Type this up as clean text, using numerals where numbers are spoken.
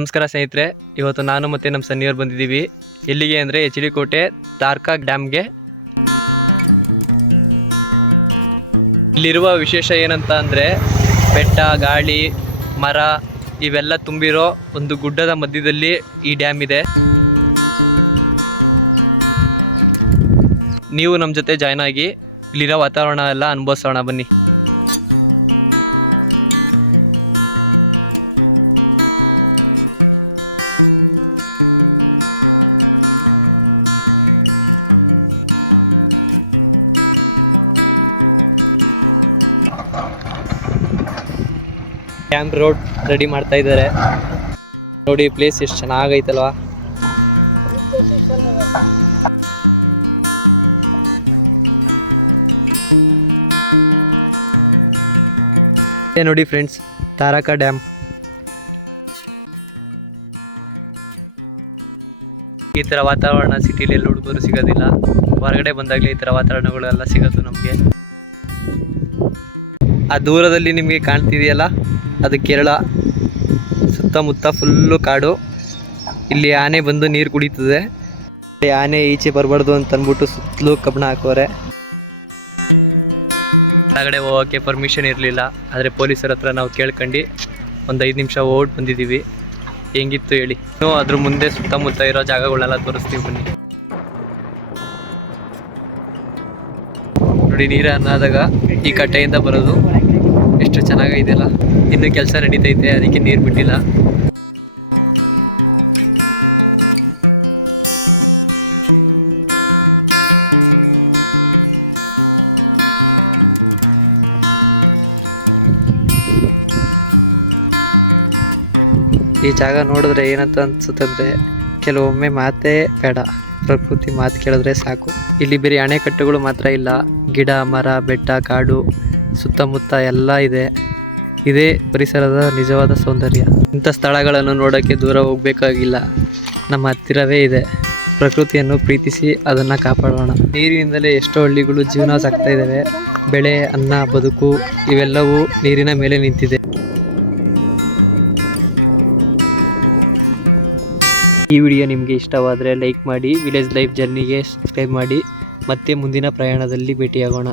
ನಮಸ್ಕಾರ ಸ್ನೇಹಿತರೆ, ಇವತ್ತು ನಾನು ಮತ್ತು ನಮ್ಮ ಸನ್ನಿಯವರು ಬಂದಿದ್ದೀವಿ. ಎಲ್ಲಿಗೆ ಅಂದರೆ ಎಚ್.ಡಿ. ಕೋಟೆ ತಾರ್ಕಾ ಡ್ಯಾಮ್ಗೆ. ಇಲ್ಲಿರುವ ವಿಶೇಷ ಏನಂತ ಅಂದರೆ ಬೆಟ್ಟ, ಗಾಳಿ, ಮರ ಇವೆಲ್ಲ ತುಂಬಿರೋ ಒಂದು ಗುಡ್ಡದ ಮಧ್ಯದಲ್ಲಿ ಈ ಡ್ಯಾಮ್ ಇದೆ. ನೀವು ನಮ್ಮ ಜೊತೆ ಜಾಯ್ನ್ ಆಗಿ ಇಲ್ಲಿರೋ ವಾತಾವರಣ ಎಲ್ಲ ಅನುಭವಿಸೋಣ ಬನ್ನಿ. ಡ್ಯಾಮ್ ರೋಡ್ ರೆಡಿ ಮಾಡ್ತಾ ಇದ್ದಾರೆ. ನೋಡಿ ಪ್ಲೇಸ್ ಎಷ್ಟು ಚೆನ್ನಾಗೈತಲ್ವಾ. ನೋಡಿ ಫ್ರೆಂಡ್ಸ್, ತಾರಕ ಡ್ಯಾಮ್. ಈ ಥರ ವಾತಾವರಣ ಸಿಟಿಲಿ ಎಲ್ಲ ಹುಡುಗರು ಸಿಗೋದಿಲ್ಲ. ಹೊರಗಡೆ ಬಂದಾಗಲೇ ಈ ಥರ ವಾತಾವರಣಗಳೆಲ್ಲ ಸಿಗೋದು ನಮಗೆ. ಆ ದೂರದಲ್ಲಿ ನಿಮಗೆ ಕಾಣ್ತಿದೆಯಲ್ಲ, ಅದು ಕೇರಳ. ಸುತ್ತಮುತ್ತ ಫುಲ್ಲು ಕಾಡು. ಇಲ್ಲಿ ಆನೆ ಬಂದು ನೀರು ಕುಡಿತದೆ. ಆನೆ ಈಚೆ ಬರಬಾರ್ದು ಅಂತ ಅಂದ್ಬಿಟ್ಟು ಸುತ್ತಲೂ ಕಬ್ಬಣ ಹಾಕೋರೆ. ಹೊರಗಡೆ ಹೋಗೋಕ್ಕೆ ಪರ್ಮಿಷನ್ ಇರಲಿಲ್ಲ. ಆದರೆ ಪೊಲೀಸರ ಹತ್ರ ನಾವು ಕೇಳ್ಕೊಂಡು ಒಂದು 5 ನಿಮಿಷ ಓಡ್ ಬಂದಿದ್ದೀವಿ. ಹೆಂಗಿತ್ತು ಹೇಳಿ. ಅದ್ರ ಮುಂದೆ ಸುತ್ತಮುತ್ತ ಇರೋ ಜಾಗಗಳೆಲ್ಲ ತೋರಿಸ್ತೀವಿ ಬನ್ನಿ. ನೋಡಿ, ನೀರು ಅನ್ನೋದಾಗ ಈ ಕಟ್ಟೆಯಿಂದ ಬರೋದು. ಎಷ್ಟು ಚೆನ್ನಾಗೈದೆಲ್ಲ. ಇನ್ನೂ ಕೆಲಸ ನಡೀತೈತೆ, ಅದಕ್ಕೆ ನೀರು ಬಿಟ್ಟಿಲ್ಲ. ಈ ಜಾಗ ನೋಡಿದ್ರೆ ಏನಂತ ಅನ್ಸುತ್ತಂದ್ರೆ, ಕೆಲವೊಮ್ಮೆ ಮಾತೇ ಬೇಡ, ಪ್ರಕೃತಿ ಮಾತು ಕೇಳಿದ್ರೆ ಸಾಕು. ಇಲ್ಲಿ ಬರೀ ಅಣೆಕಟ್ಟುಗಳು ಮಾತ್ರ ಇಲ್ಲ, ಗಿಡ, ಮರ, ಬೆಟ್ಟ, ಕಾಡು ಸುತ್ತಮುತ್ತ ಎಲ್ಲ ಇದೆ. ಇದೇ ಪರಿಸರದ ನಿಜವಾದ ಸೌಂದರ್ಯ. ಇಂಥ ಸ್ಥಳಗಳನ್ನು ನೋಡೋಕ್ಕೆ ದೂರ ಹೋಗಬೇಕಾಗಿಲ್ಲ, ನಮ್ಮ ಹತ್ತಿರವೇ ಇದೆ. ಪ್ರಕೃತಿಯನ್ನು ಪ್ರೀತಿಸಿ ಅದನ್ನು ಕಾಪಾಡೋಣ. ನೀರಿನಿಂದಲೇ ಎಷ್ಟೋ ಹಳ್ಳಿಗಳು ಜೀವನ ಸಾಗ್ತಾ ಇದ್ದಾವೆ. ಬೆಳೆ, ಅನ್ನ, ಬದುಕು ಇವೆಲ್ಲವೂ ನೀರಿನ ಮೇಲೆ ನಿಂತಿದೆ. ಈ ವಿಡಿಯೋ ನಿಮಗೆ ಇಷ್ಟವಾದರೆ ಲೈಕ್ ಮಾಡಿ, ವಿಲೇಜ್ ಲೈಫ್ ಜರ್ನಿಗೆ ಸಬ್ಸ್ಕ್ರೈಬ್ ಮಾಡಿ. ಮತ್ತೆ ಮುಂದಿನ ಪ್ರಯಾಣದಲ್ಲಿ ಭೇಟಿಯಾಗೋಣ.